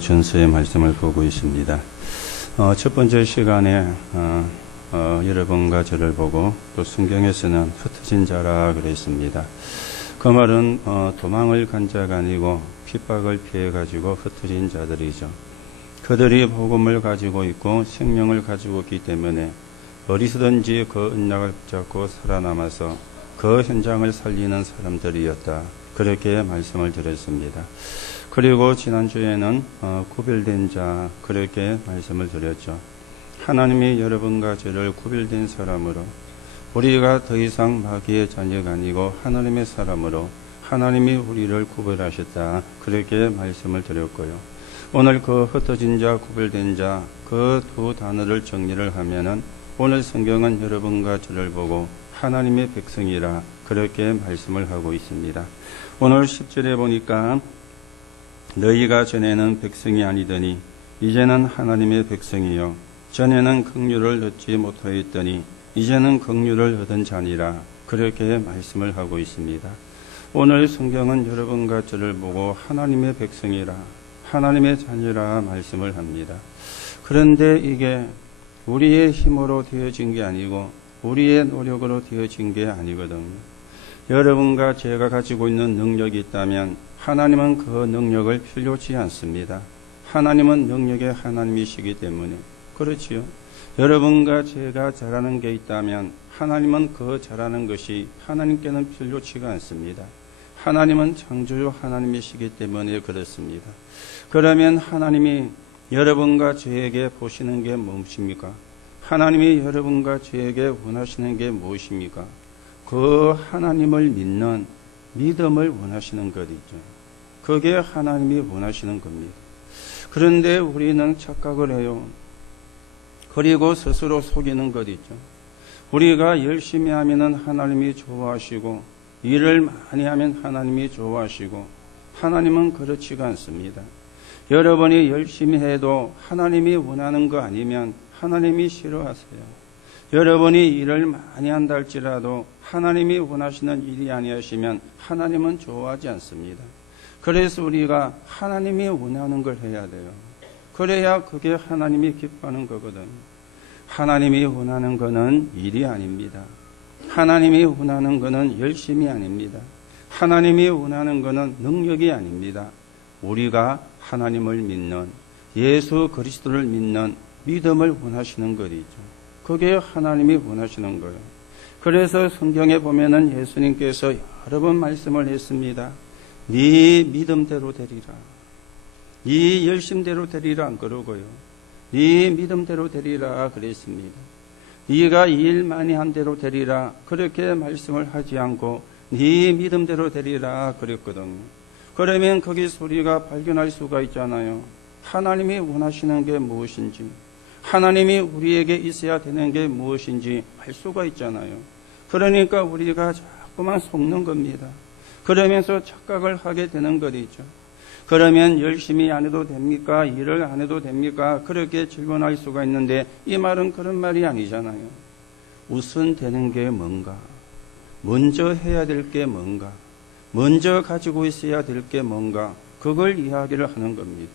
전서의 말씀을 보고 있습니다. 첫 번째 시간에 여러분과 저를 보고 또 성경에서는 흩어진 자라 그랬습니다. 그 말은 도망을 간 자가 아니고 핍박을 피해 가지고 흩어진 자들이죠. 그들이 복음을 가지고 있고 생명을 가지고 있기 때문에 어디서든지 그 언약을 붙잡고 살아남아서 그 현장을 살리는 사람들이었다. 그렇게 말씀을 드렸습니다. 그리고 지난주에는 구별된 자 그렇게 말씀을 드렸죠. 하나님이 여러분과 저를 구별된 사람으로 우리가 더 이상 마귀의 자녀가 아니고 하나님의 사람으로 하나님이 우리를 구별하셨다. 그렇게 말씀을 드렸고요. 오늘 그 흩어진 자, 구별된 자 그 두 단어를 정리를 하면은 오늘 성경은 여러분과 저를 보고 하나님의 백성이라 그렇게 말씀을 하고 있습니다. 오늘 10절에 보니까 너희가 전에는 백성이 아니더니 이제는 하나님의 백성이요 전에는 긍휼을 얻지 못하였더니 이제는 긍휼을 얻은 자니라 그렇게 말씀을 하고 있습니다. 오늘 성경은 여러분과 저를 보고 하나님의 백성이라 하나님의 자녀라 말씀을 합니다. 그런데 이게 우리의 힘으로 되어진 게 아니고 우리의 노력으로 되어진 게 아니거든요. 여러분과 제가 가지고 있는 능력이 있다면 하나님은 그 능력을 필요치 않습니다. 하나님은 능력의 하나님이시기 때문에 그렇지요. 여러분과 제가 잘하는 게 있다면 하나님은 그 잘하는 것이 하나님께는 필요치가 않습니다. 하나님은 창조주 하나님이시기 때문에 그렇습니다. 그러면 하나님이 여러분과 저에게 보시는 게 무엇입니까? 하나님이 여러분과 저에게 원하시는 게 무엇입니까? 그 하나님을 믿는 믿음을 원하시는 것이죠. 그게 하나님이 원하시는 겁니다. 그런데 우리는 착각을 해요. 그리고 스스로 속이는 것이죠. 우리가 열심히 하면 하나님이 좋아하시고 일을 많이 하면 하나님이 좋아하시고 하나님은 그렇지가 않습니다. 여러분이 열심히 해도 하나님이 원하는 거 아니면 하나님이 싫어하세요. 여러분이 일을 많이 한다 할지라도 하나님이 원하시는 일이 아니하시면 하나님은 좋아하지 않습니다. 그래서 우리가 하나님이 원하는 걸 해야 돼요. 그래야 그게 하나님이 기뻐하는 거거든요. 하나님이 원하는 거는 일이 아닙니다. 하나님이 원하는 거는 열심이 아닙니다. 하나님이 원하는 거는 능력이 아닙니다. 우리가 하나님을 믿는 예수 그리스도를 믿는 믿음을 원하시는 것이죠. 그게 하나님이 원하시는 거예요. 그래서 성경에 보면은 예수님께서 여러 번 말씀을 했습니다. 네 믿음대로 되리라. 네 열심대로 되리라 안 그러고요. 네 믿음대로 되리라 그랬습니다. 네가 일 많이 한 대로 되리라 그렇게 말씀을 하지 않고 네 믿음대로 되리라 그랬거든요. 그러면 거기서 우리가 발견할 수가 있잖아요. 하나님이 원하시는 게 무엇인지 하나님이 우리에게 있어야 되는 게 무엇인지 알 수가 있잖아요. 그러니까 우리가 자꾸만 속는 겁니다. 그러면서 착각을 하게 되는 것이죠. 그러면 열심히 안 해도 됩니까? 일을 안 해도 됩니까? 그렇게 질문할 수가 있는데 이 말은 그런 말이 아니잖아요. 우선 되는 게 뭔가? 먼저 해야 될 게 뭔가? 먼저 가지고 있어야 될 게 뭔가? 그걸 이야기를 하는 겁니다.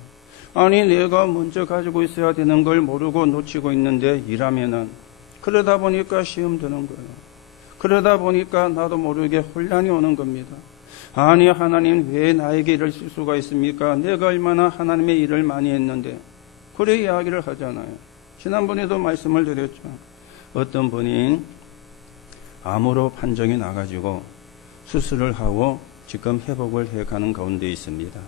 아니 내가 먼저 가지고 있어야 되는 걸 모르고 놓치고 있는데 일하면은 그러다 보니까 시험 드는 거예요. 그러다 보니까 나도 모르게 혼란이 오는 겁니다. 아니 하나님 왜 나에게 이럴 수가 있습니까? 내가 얼마나 하나님의 일을 많이 했는데 그래 이야기를 하잖아요. 지난번에도 말씀을 드렸죠. 어떤 분이 암으로 판정이 나가지고 수술을 하고 지금 회복을 해가는 가운데 있습니다.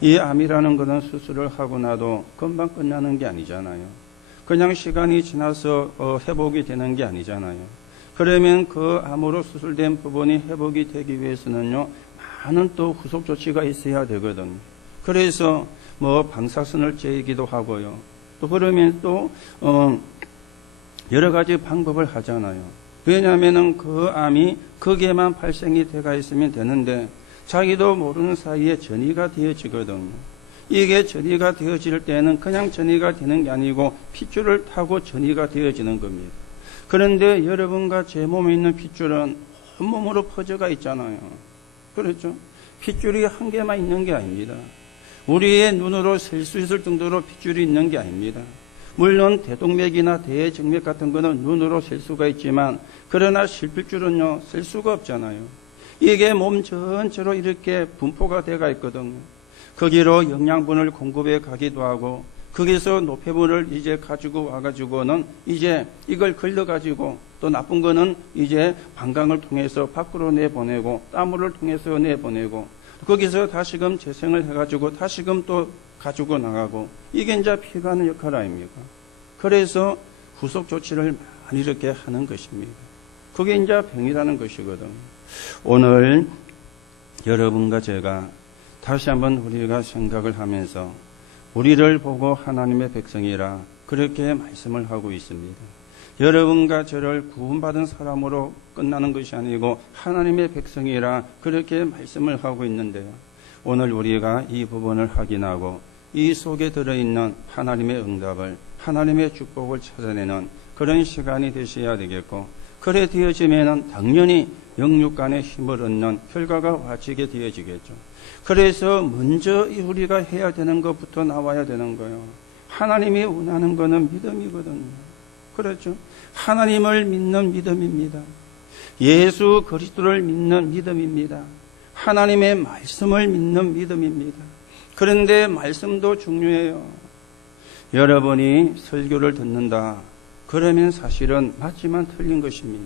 이 암이라는 것은 수술을 하고 나도 금방 끝나는 게 아니잖아요. 그냥 시간이 지나서 회복이 되는 게 아니잖아요. 그러면 그 암으로 수술된 부분이 회복이 되기 위해서는요, 많은 또 후속 조치가 있어야 되거든요. 그래서 방사선을 쬐기도 하고요. 또 그러면 또 여러 가지 방법을 하잖아요. 왜냐하면은 그 암이 거기에만 발생이 돼가 있으면 되는데 자기도 모르는 사이에 전이가 되어지거든요. 이게 전이가 되어질 때는 그냥 전이가 되는 게 아니고 핏줄을 타고 전이가 되어지는 겁니다. 그런데 여러분과 제 몸에 있는 핏줄은 온몸으로 퍼져가 있잖아요. 그렇죠? 핏줄이 한 개만 있는 게 아닙니다. 우리의 눈으로 셀 수 있을 정도로 핏줄이 있는 게 아닙니다. 물론 대동맥이나 대정맥 같은 거는 눈으로 셀 수가 있지만 그러나 실핏줄은요 셀 수가 없잖아요. 이게 몸 전체로 이렇게 분포가 돼가 있거든요. 거기로 영양분을 공급해 가기도 하고 거기서 노폐물을 이제 가지고 와가지고는 이제 이걸 걸러가지고 또 나쁜 거는 이제 방광을 통해서 밖으로 내보내고 땀을 통해서 내보내고 거기서 다시금 재생을 해가지고 다시금 또 가지고 나가고 이게 이제 피가 하는 역할 아닙니까? 그래서 후속 조치를 많이 이렇게 하는 것입니다. 그게 이제 병이라는 것이거든. 오늘 여러분과 제가 다시 한번 우리가 생각을 하면서 우리를 보고 하나님의 백성이라 그렇게 말씀을 하고 있습니다. 여러분과 저를 구원받은 사람으로 끝나는 것이 아니고 하나님의 백성이라 그렇게 말씀을 하고 있는데요. 오늘 우리가 이 부분을 확인하고 이 속에 들어있는 하나님의 응답을 하나님의 축복을 찾아내는 그런 시간이 되셔야 되겠고 그래 되어지면 당연히 영육간의 힘을 얻는 결과가 와지게 되어지겠죠. 그래서 먼저 우리가 해야 되는 것부터 나와야 되는 거예요. 하나님이 원하는 것은 믿음이거든요. 그렇죠? 하나님을 믿는 믿음입니다. 예수 그리스도를 믿는 믿음입니다. 하나님의 말씀을 믿는 믿음입니다. 그런데 말씀도 중요해요. 여러분이 설교를 듣는다. 그러면 사실은 맞지만 틀린 것입니다.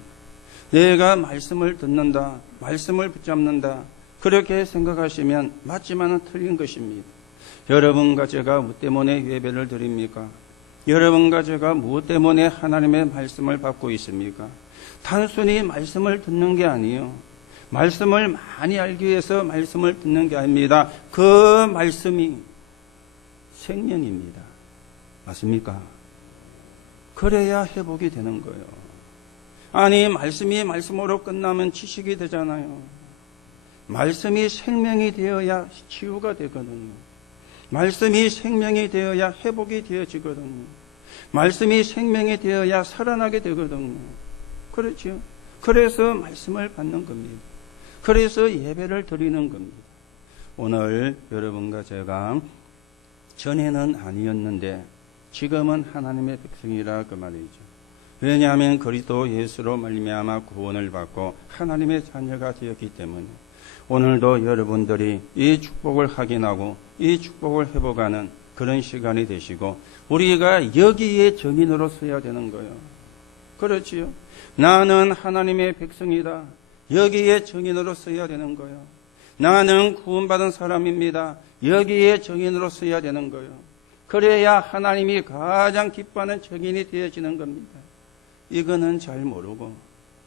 내가 말씀을 듣는다. 말씀을 붙잡는다. 그렇게 생각하시면 맞지만은 틀린 것입니다. 여러분과 제가 무엇 때문에 예배를 드립니까? 여러분과 제가 무엇 때문에 하나님의 말씀을 받고 있습니까? 단순히 말씀을 듣는 게 아니에요. 말씀을 많이 알기 위해서 말씀을 듣는 게 아닙니다. 그 말씀이 생명입니다. 맞습니까? 그래야 회복이 되는 거예요. 아니 말씀이 말씀으로 끝나면 지식이 되잖아요. 말씀이 생명이 되어야 치유가 되거든요. 말씀이 생명이 되어야 회복이 되어지거든요. 말씀이 생명이 되어야 살아나게 되거든요. 그렇죠? 그래서 말씀을 받는 겁니다. 그래서 예배를 드리는 겁니다. 오늘 여러분과 제가 전에는 아니었는데 지금은 하나님의 백성이라 그 말이죠. 왜냐하면 그리스도 예수로 말미암아 구원을 받고 하나님의 자녀가 되었기 때문에 오늘도 여러분들이 이 축복을 확인하고 이 축복을 회복하는 그런 시간이 되시고 우리가 여기에 정인으로 서야 되는 거예요. 그렇지요? 나는 하나님의 백성이다. 여기에 정인으로 서야 되는 거예요. 나는 구원받은 사람입니다. 여기에 정인으로 서야 되는 거예요. 그래야 하나님이 가장 기뻐하는 정인이 되어지는 겁니다. 이거는 잘 모르고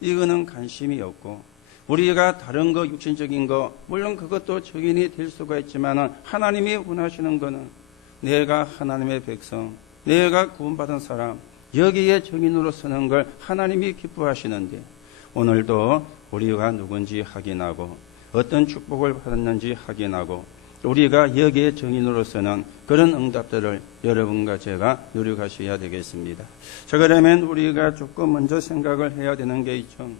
이거는 관심이 없고 우리가 다른 거 육신적인 거 물론 그것도 정인이 될 수가 있지만 하나님이 원하시는 거는 내가 하나님의 백성, 내가 구원받은 사람 여기에 정인으로 서는 걸 하나님이 기뻐하시는데 오늘도 우리가 누군지 확인하고 어떤 축복을 받았는지 확인하고 우리가 여기에 정인으로서는 그런 응답들을 여러분과 제가 노력하셔야 되겠습니다. 자, 그러면 우리가 조금 먼저 생각을 해야 되는 게 있죠.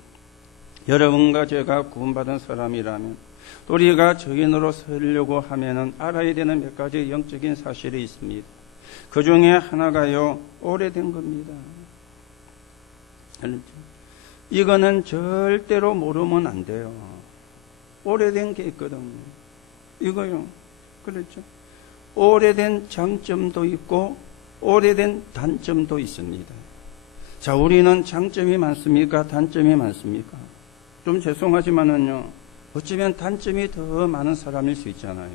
여러분과 제가 구원받은 사람이라면 우리가 정인으로 서려고 하면은 알아야 되는 몇 가지 영적인 사실이 있습니다. 그 중에 하나가요, 오래된 겁니다. 이거는 절대로 모르면 안 돼요. 오래된 게 있거든요. 이거요. 그렇죠. 오래된 장점도 있고 오래된 단점도 있습니다. 자, 우리는 장점이 많습니까? 단점이 많습니까? 좀 죄송하지만은요. 어쩌면 단점이 더 많은 사람일 수 있잖아요.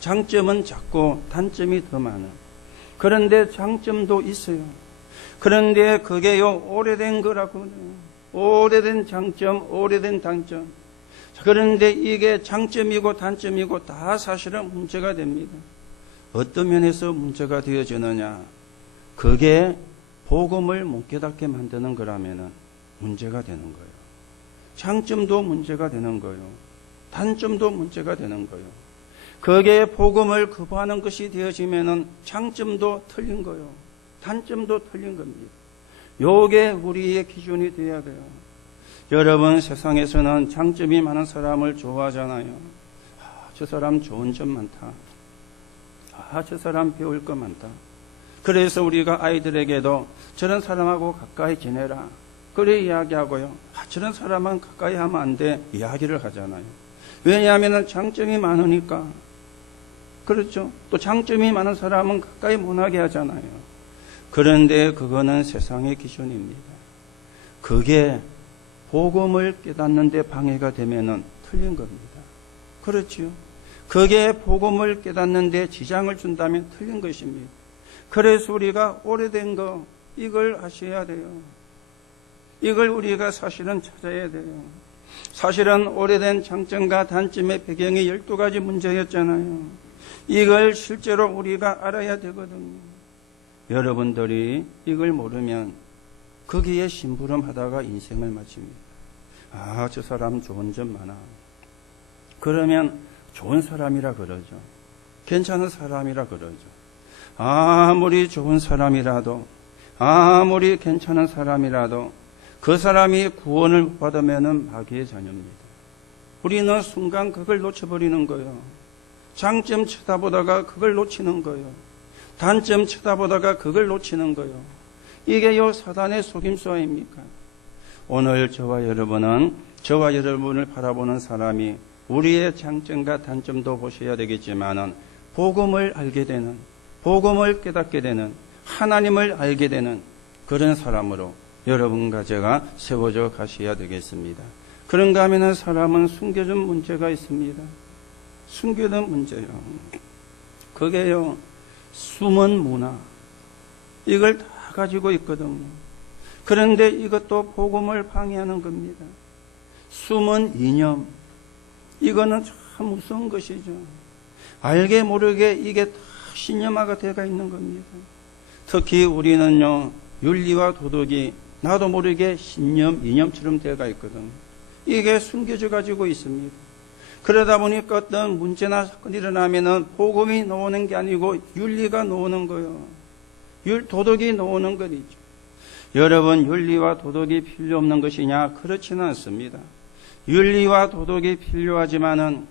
장점은 작고 단점이 더 많아요. 그런데 장점도 있어요. 그런데 그게요. 오래된 거라고. 오래된 장점, 오래된 단점. 그런데 이게 장점이고 단점이고 다 사실은 문제가 됩니다. 어떤 면에서 문제가 되어지느냐. 그게 복음을 못 깨닫게 만드는 거라면은 문제가 되는 거예요. 장점도 문제가 되는 거예요. 단점도 문제가 되는 거예요. 그게 복음을 거부하는 것이 되어지면은 장점도 틀린 거예요. 단점도 틀린 겁니다. 요게 우리의 기준이 되어야 돼요. 여러분 세상에서는 장점이 많은 사람을 좋아하잖아요. 저 사람 좋은 점 많다. 저 사람 배울 거 많다. 그래서 우리가 아이들에게도 저런 사람하고 가까이 지내라. 그래 이야기하고요. 저런 사람은 가까이 하면 안 돼. 이야기를 하잖아요. 왜냐하면 장점이 많으니까. 그렇죠. 또 장점이 많은 사람은 가까이 못하게 하잖아요. 그런데 그거는 세상의 기준입니다. 그게 복음을 깨닫는 데 방해가 되면은 틀린 겁니다. 그렇지요. 그게 복음을 깨닫는 데 지장을 준다면 틀린 것입니다. 그래서 우리가 오래된 거 이걸 하셔야 돼요. 이걸 우리가 사실은 찾아야 돼요. 사실은 오래된 장점과 단점의 배경이 12가지 문제였잖아요. 이걸 실제로 우리가 알아야 되거든요. 여러분들이 이걸 모르면 거기에 심부름하다가 인생을 마칩니다. 저 사람 좋은 점 많아. 그러면 좋은 사람이라 그러죠. 괜찮은 사람이라 그러죠. 아무리 좋은 사람이라도, 아무리 괜찮은 사람이라도 그 사람이 구원을 못 받으면 마귀의 자녀입니다. 우리는 순간 그걸 놓쳐버리는 거예요. 장점 쳐다보다가 그걸 놓치는 거예요. 단점 쳐다보다가 그걸 놓치는 거예요. 이게 사단의 속임수 아닙니까? 오늘 저와 여러분을 바라보는 사람이 우리의 장점과 단점도 보셔야 되겠지만은 복음을 알게 되는, 복음을 깨닫게 되는, 하나님을 알게 되는 그런 사람으로 여러분과 제가 세워져 가셔야 되겠습니다. 그런가 하면 사람은 숨겨진 문제가 있습니다. 숨겨둔 문제요. 그게요, 숨은 문화. 이걸 다 가지고 있거든요. 그런데 이것도 복음을 방해하는 겁니다. 숨은 이념. 이거는 참 무서운 것이죠. 알게 모르게 이게 다 신념화가 되어 있는 겁니다. 특히 우리는요, 윤리와 도덕이 나도 모르게 신념, 이념처럼 되어 있거든요. 이게 숨겨져 가지고 있습니다. 그러다 보니까 어떤 문제나 사건이 일어나면은 복음이 나오는 게 아니고 윤리가 나오는 거예요. 도덕이 나오는 것이죠. 여러분, 윤리와 도덕이 필요 없는 것이냐? 그렇지는 않습니다. 윤리와 도덕이 필요하지만은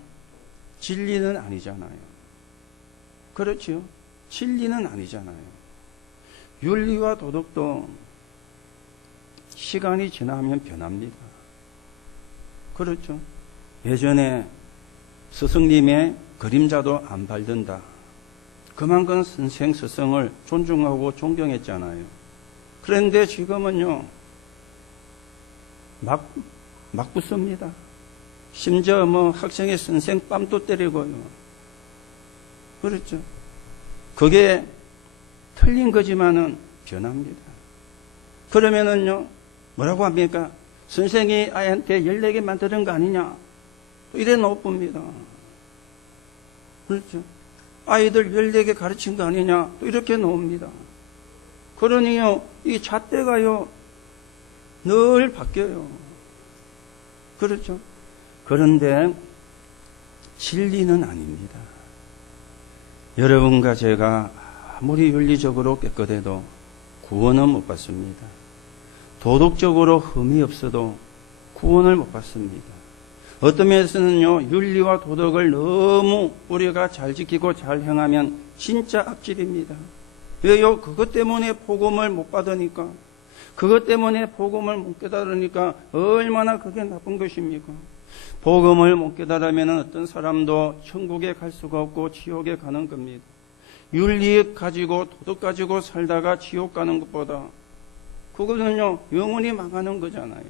진리는 아니잖아요. 그렇죠? 진리는 아니잖아요. 윤리와 도덕도 시간이 지나면 변합니다. 그렇죠? 예전에 스승님의 그림자도 안 발든다. 그만큼 선생 스승을 존중하고 존경했잖아요. 그런데 지금은요, 막 붙습니다. 심지어 학생의 선생 뺨도 때리고요. 그렇죠? 그게 틀린 거지만은 변합니다. 그러면은요, 뭐라고 합니까? 선생이 아이한테 14개 만드는 거 아니냐? 이래 놓습니다. 그렇죠? 아이들 14개 가르친 거 아니냐? 또 이렇게 놓습니다. 그러니요, 이 잣대가요, 늘 바뀌어요. 그렇죠? 그런데 진리는 아닙니다. 여러분과 제가 아무리 윤리적으로 깨끗해도 구원은 못 받습니다. 도덕적으로 흠이 없어도 구원을 못 받습니다. 어떤 면에서는요, 윤리와 도덕을 너무 우리가 잘 지키고 잘 행하면 진짜 악질입니다. 왜요? 그것 때문에 복음을 못 받으니까, 그것 때문에 복음을 못 깨달으니까 얼마나 그게 나쁜 것입니까? 복음을 못 깨달으면 어떤 사람도 천국에 갈 수가 없고 지옥에 가는 겁니다. 윤리 가지고 도덕 가지고 살다가 지옥 가는 것보다 그거는요, 영원히 망하는 거잖아요.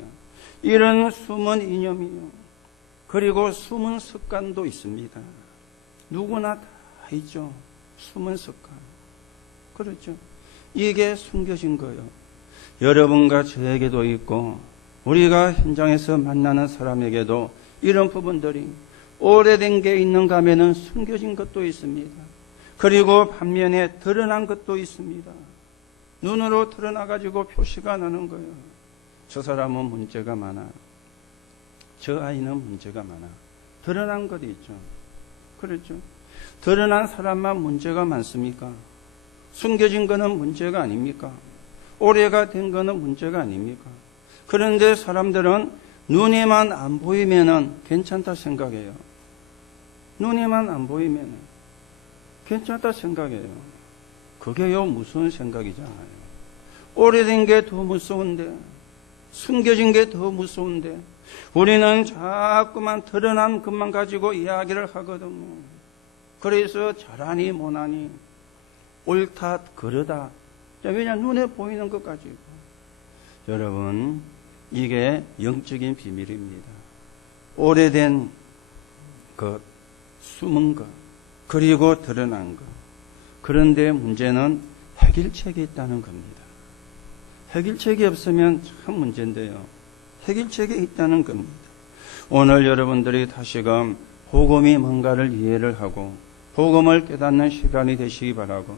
이런 숨은 이념이요. 그리고 숨은 습관도 있습니다. 누구나 다 있죠. 숨은 습관. 그렇죠. 이게 숨겨진 거예요. 여러분과 저에게도 있고 우리가 현장에서 만나는 사람에게도 이런 부분들이 오래된 게 있는가 하면은 숨겨진 것도 있습니다. 그리고 반면에 드러난 것도 있습니다. 눈으로 드러나가지고 표시가 나는 거예요. 저 사람은 문제가 많아. 저 아이는 문제가 많아. 드러난 것이 있죠. 그렇죠. 드러난 사람만 문제가 많습니까? 숨겨진 거는 문제가 아닙니까? 오래가 된 거는 문제가 아닙니까? 그런데 사람들은 눈에만 안 보이면은 괜찮다 생각해요. 눈에만 안 보이면은 괜찮다 생각해요. 그게요 무서운 생각이잖아요. 오래된 게 더 무서운데, 숨겨진 게 더 무서운데, 우리는 자꾸만 드러난 것만 가지고 이야기를 하거든요. 그래서 잘하니 못하니, 옳다 그러다, 왜냐하면 눈에 보이는 것 가지고. 여러분, 이게 영적인 비밀입니다. 오래된 것, 숨은 것, 그리고 드러난 것. 그런데 문제는 해결책이 있다는 겁니다. 해결책이 없으면 참 문제인데요. 해결책이 있다는 겁니다. 오늘 여러분들이 다시금 복음이 뭔가를 이해를 하고 복음을 깨닫는 시간이 되시기 바라고,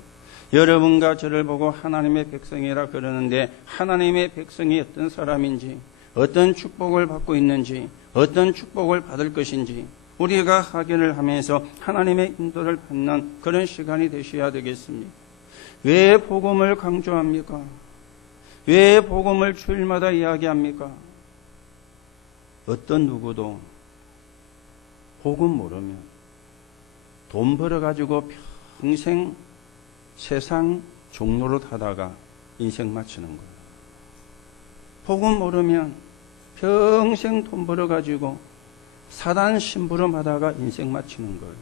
여러분과 저를 보고 하나님의 백성이라 그러는데 하나님의 백성이 어떤 사람인지, 어떤 축복을 받고 있는지, 어떤 축복을 받을 것인지 우리가 확인을 하면서 하나님의 인도를 받는 그런 시간이 되셔야 되겠습니다. 왜 복음을 강조합니까? 왜 복음을 주일마다 이야기합니까? 어떤 누구도 복음 모르면 돈 벌어가지고 평생 세상 종로로 타다가 인생 마치는 거예요. 복음 모르면 평생 돈 벌어가지고 사단 심부름 하다가 인생 마치는 거예요.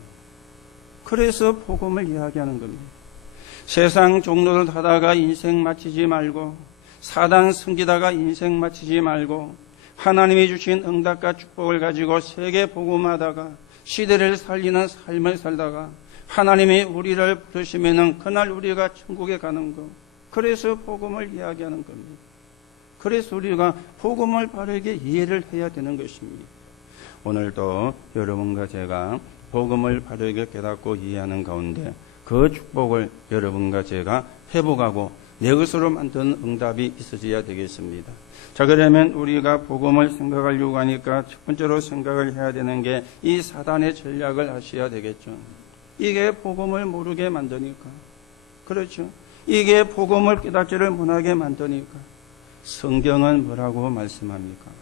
그래서 복음을 이야기하는 겁니다. 세상 종로를 타다가 인생 마치지 말고, 사단 섬기다가 인생 마치지 말고, 하나님이 주신 응답과 축복을 가지고 세계 복음하다가 시대를 살리는 삶을 살다가 하나님이 우리를 부르시면은 그날 우리가 천국에 가는 거. 그래서 복음을 이야기하는 겁니다. 그래서 우리가 복음을 바르게 이해를 해야 되는 것입니다. 오늘도 여러분과 제가 복음을 바르게 깨닫고 이해하는 가운데 그 축복을 여러분과 제가 회복하고 내 것으로 만드는 응답이 있어져야 되겠습니다. 자, 그러면 우리가 복음을 생각하려고 하니까 첫 번째로 생각을 해야 되는 게 이 사단의 전략을 아셔야 되겠죠. 이게 복음을 모르게 만드니까. 그렇죠. 이게 복음을 깨닫지를 못하게 만드니까. 성경은 뭐라고 말씀합니까?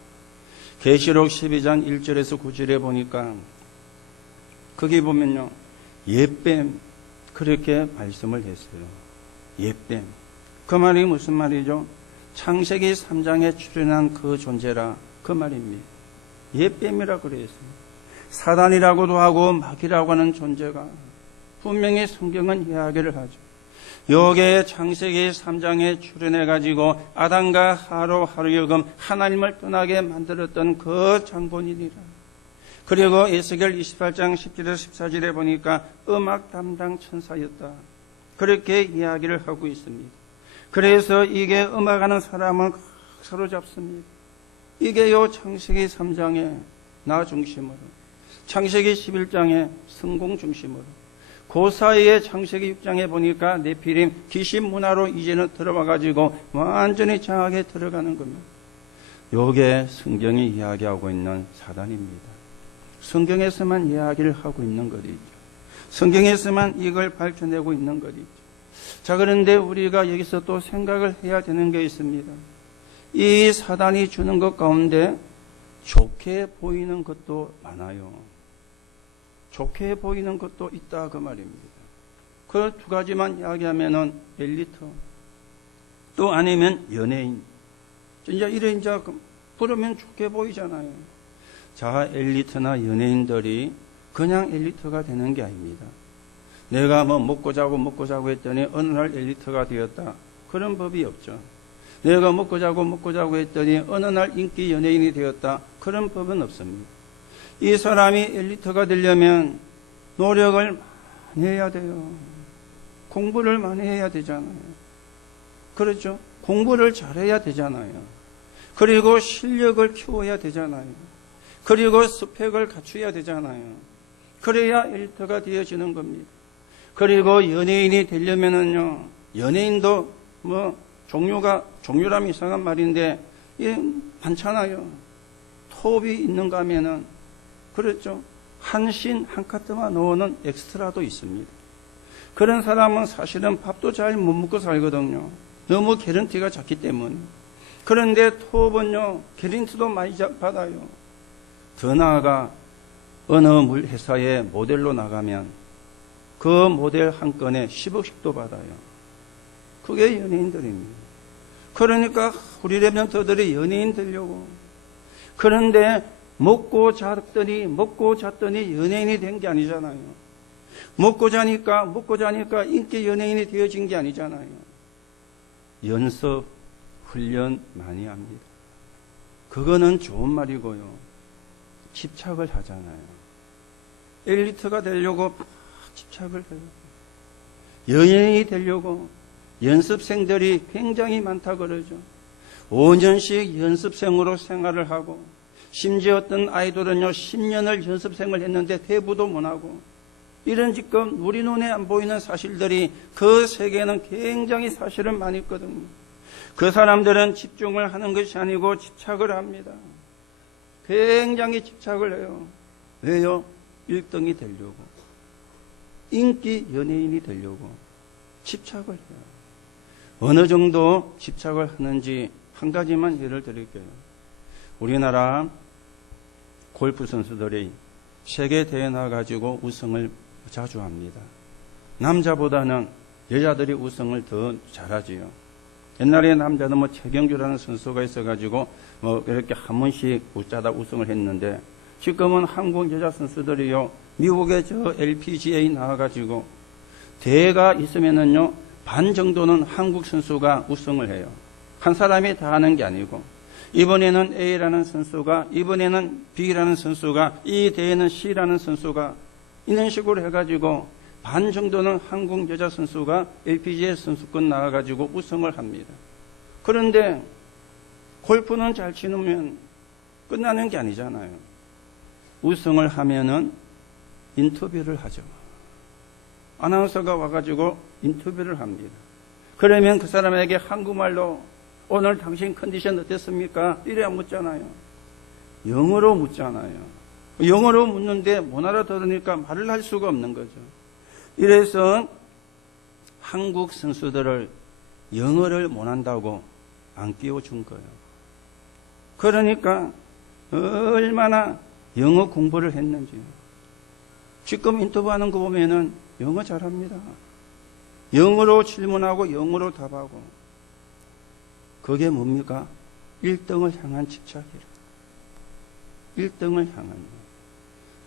계시록 12장 1절에서 9절에 보니까 거기 보면요, 옛뱀, 그렇게 말씀을 했어요. 옛뱀. 그 말이 무슨 말이죠? 창세기 3장에 출현한 그 존재라, 그 말입니다. 옛뱀이라 그랬어요. 사단이라고도 하고 마귀라고 하는 존재가 분명히 성경은 이야기를 하죠. 요게 창세기 3장에 출현해가지고 아담과 하루여금 하나님을 떠나게 만들었던 그 장본인이라. 그리고 에스겔 28장 10절에서 14절에 보니까 음악 담당 천사였다. 그렇게 이야기를 하고 있습니다. 그래서 이게 음악하는 사람은 사로잡습니다. 이게 요 창세기 3장에 나 중심으로, 창세기 11장에 성공 중심으로, 그 사이에 창세기 6장에 보니까 네피림 귀신 문화로 이제는 들어와가지고 완전히 장악에 들어가는 겁니다. 요게 성경이 이야기하고 있는 사단입니다. 성경에서만 이야기를 하고 있는 것이죠. 성경에서만 이걸 밝혀내고 있는 것이죠. 자, 그런데 우리가 여기서 또 생각을 해야 되는 게 있습니다. 이 사단이 주는 것 가운데 좋게 보이는 것도 많아요. 좋게 보이는 것도 있다, 그 말입니다. 그 두 가지만 이야기하면은 엘리트, 또 아니면 연예인. 이제 이래 이제 부르면 좋게 보이잖아요. 자, 엘리트나 연예인들이 그냥 엘리트가 되는 게 아닙니다. 내가 뭐 먹고 자고 했더니 어느 날 엘리트가 되었다. 그런 법이 없죠. 내가 먹고 자고 했더니 어느 날 인기 연예인이 되었다. 그런 법은 없습니다. 이 사람이 엘리트가 되려면 노력을 많이 해야 돼요. 공부를 많이 해야 되잖아요. 그렇죠? 공부를 잘해야 되잖아요. 그리고 실력을 키워야 되잖아요. 그리고 스펙을 갖춰야 되잖아요. 그래야 엘리트가 되어지는 겁니다. 그리고 연예인이 되려면은요, 연예인도 뭐 종류라면 이상한 말인데, 예, 많잖아요. 톱이 있는가 하면은, 그렇죠. 한 카트만 넣어놓은 엑스트라도 있습니다. 그런 사람은 사실은 밥도 잘 못 먹고 살거든요. 너무 개런티가 작기 때문에. 그런데 톱은요, 개런티도 많이 받아요. 더 나아가 어느 회사에 모델로 나가면 그 모델 한 건에 10억씩도 받아요. 그게 연예인들입니다. 그러니까 우리 랩런트들이 연예인 되려고. 그런데 먹고 잤더니 연예인이 된 게 아니잖아요. 먹고 자니까 인기 연예인이 되어진 게 아니잖아요. 연습, 훈련 많이 합니다. 그거는 좋은 말이고요. 집착을 하잖아요. 엘리트가 되려고 집착을 해요. 연예인이 되려고 연습생들이 굉장히 많다 그러죠. 5년씩 연습생으로 생활을 하고, 심지어 어떤 아이돌은요 10년을 연습생을 했는데 대부도 못하고, 이런 지금 우리 눈에 안 보이는 사실들이 그 세계에는 굉장히 사실은 많이 있거든요. 그 사람들은 집중을 하는 것이 아니고 집착을 합니다. 굉장히 집착을 해요. 왜요? 1등이 되려고. 인기 연예인이 되려고 집착을 해요. 어느 정도 집착을 하는지 한 가지만 예를 드릴게요. 우리나라 골프 선수들이 세계 대회 나가지고 우승을 자주 합니다. 남자보다는 여자들이 우승을 더 잘하지요. 옛날에 남자는 최경주라는 선수가 있어가지고 이렇게 한 번씩 웃자다 우승을 했는데, 지금은 한국 여자 선수들이요 미국의 저 LPGA 나와가지고 대회가 있으면은요 반 정도는 한국 선수가 우승을 해요. 한 사람이 다 하는 게 아니고, 이번에는 A라는 선수가, 이번에는 B라는 선수가, 이 대회는 C라는 선수가, 이런 식으로 해가지고 반 정도는 한국 여자 선수가 LPGA 선수권 나와가지고 우승을 합니다. 그런데 골프는 잘 치면 끝나는 게 아니잖아요. 우승을 하면은 인터뷰를 하죠. 아나운서가 와가지고 인터뷰를 합니다. 그러면 그 사람에게 한국말로 오늘 당신 컨디션 어땠습니까? 이래야 묻잖아요. 영어로 묻잖아요. 영어로 묻는데 못 알아들으니까 말을 할 수가 없는 거죠. 이래서 한국 선수들을 영어를 못한다고 안 끼워준 거예요. 그러니까 얼마나 영어 공부를 했는지. 지금 인터뷰하는 거 보면은 영어 잘합니다. 영어로 질문하고 영어로 답하고. 그게 뭡니까? 1등을 향한 집착이라. 1등을 향한.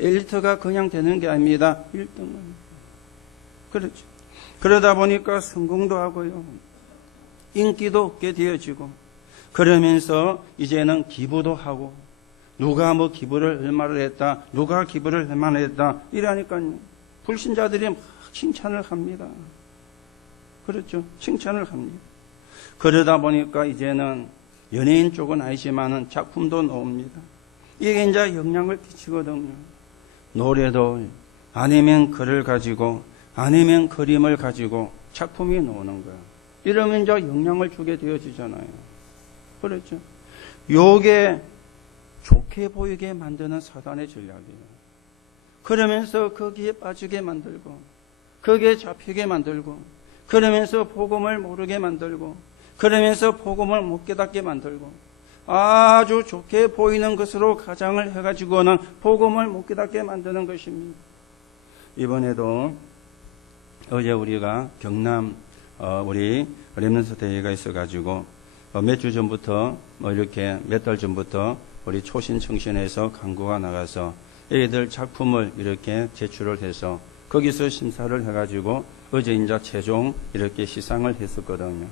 엘리트가 그냥 되는 게 아닙니다. 1등은. 그렇죠. 그러다 보니까 성공도 하고요. 인기도 얻게 되어지고, 그러면서 이제는 기부도 하고, 누가 기부를 얼마를 했다, 누가 기부를 얼마나 했다, 이러니까요. 불신자들이 막 칭찬을 합니다. 그렇죠. 칭찬을 합니다. 그러다 보니까 이제는 연예인 쪽은 아니지만은 작품도 나옵니다. 이게 이제 영향을 끼치거든요. 노래도 아니면 글을 가지고 아니면 그림을 가지고 작품이 나오는 거야. 이러면 이제 영향을 주게 되어지잖아요. 그렇죠. 요게 좋게 보이게 만드는 사단의 전략이에요. 그러면서 거기에 빠지게 만들고, 거기에 잡히게 만들고, 그러면서 복음을 모르게 만들고, 그러면서 복음을 못 깨닫게 만들고, 아주 좋게 보이는 것으로 가장을 해가지고는 복음을 못 깨닫게 만드는 것입니다. 이번에도 어제 우리가 경남 우리 렘넌트 대회가 있어가지고 몇 주 전부터 이렇게 몇 달 전부터 우리 초신청신에서 강구가 나가서 애들 작품을 이렇게 제출을 해서 거기서 심사를 해가지고 어제 이제 최종 이렇게 시상을 했었거든요.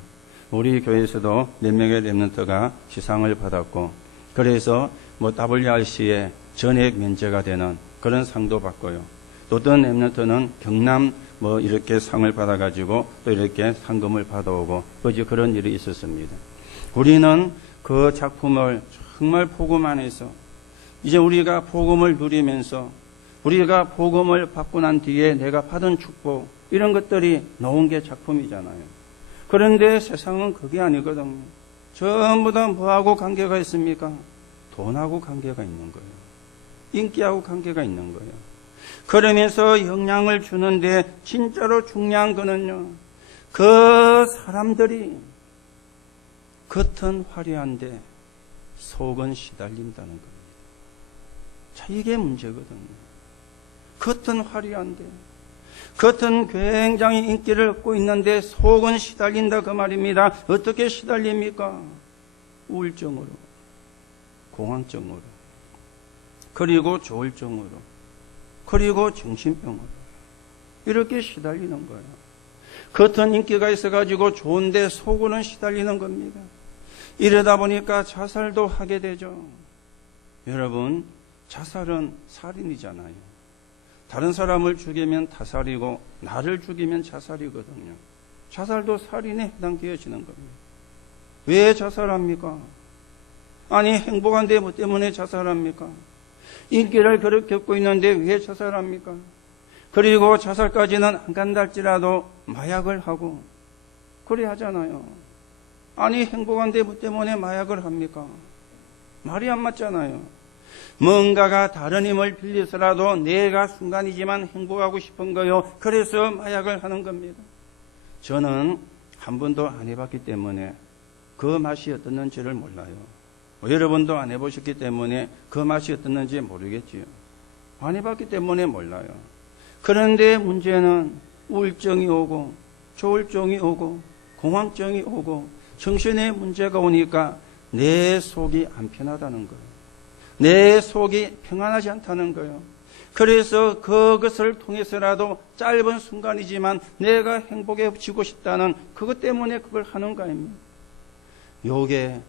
우리 교회에서도 몇 명의 렘넌트가 시상을 받았고, 그래서 WRC의 전액 면제가 되는 그런 상도 받고요. 또 어떤 렘넌트는 경남 이렇게 상을 받아가지고 또 이렇게 상금을 받아오고, 어제 그런 일이 있었습니다. 우리는 그 작품을 정말 복음 안에서 이제 우리가 복음을 누리면서 우리가 복음을 받고 난 뒤에 내가 받은 축복, 이런 것들이 나온 게 작품이잖아요. 그런데 세상은 그게 아니거든요. 전부 다 뭐하고 관계가 있습니까? 돈하고 관계가 있는 거예요. 인기하고 관계가 있는 거예요. 그러면서 영향을 주는데 진짜로 중요한 거는요, 그 사람들이 겉은 화려한데 속은 시달린다는 겁니다. 자, 이게 문제거든요. 겉은 화려한데 겉은 굉장히 인기를 얻고 있는데 속은 시달린다 그 말입니다. 어떻게 시달립니까? 우울증으로, 공황증으로, 그리고 조울증으로, 그리고 정신병으로 이렇게 시달리는 거예요. 겉은 인기가 있어가지고 좋은데 속으로는 시달리는 겁니다. 이러다 보니까 자살도 하게 되죠. 여러분, 자살은 살인이잖아요. 다른 사람을 죽이면 타살이고 나를 죽이면 자살이거든요. 자살도 살인에 해당되어지는 겁니다. 왜 자살합니까? 아니, 행복한데 뭐 때문에 자살합니까? 인기를 그렇게 얻고 있는데 왜 자살합니까? 그리고 자살까지는 안 간다 할지라도 마약을 하고 그래 하잖아요. 아니, 행복한데 뭐 때문에 마약을 합니까? 말이 안 맞잖아요. 뭔가가 다른 힘을 빌려서라도 내가 순간이지만 행복하고 싶은 거요. 그래서 마약을 하는 겁니다. 저는 한 번도 안 해봤기 때문에 그 맛이 어떻는지를 몰라요. 여러분도 안 해보셨기 때문에 그 맛이 어떻는지 모르겠지요. 안 해봤기 때문에 몰라요. 그런데 문제는 우울증이 오고 조울증이 오고 공황증이 오고 정신에 문제가 오니까 내 속이 안 편하다는 거예요. 내 속이 평안하지 않다는 거예요. 그래서 그것을 통해서라도 짧은 순간이지만 내가 행복해지고 싶다는 그것 때문에 그걸 하는 거 아닙니까? 요게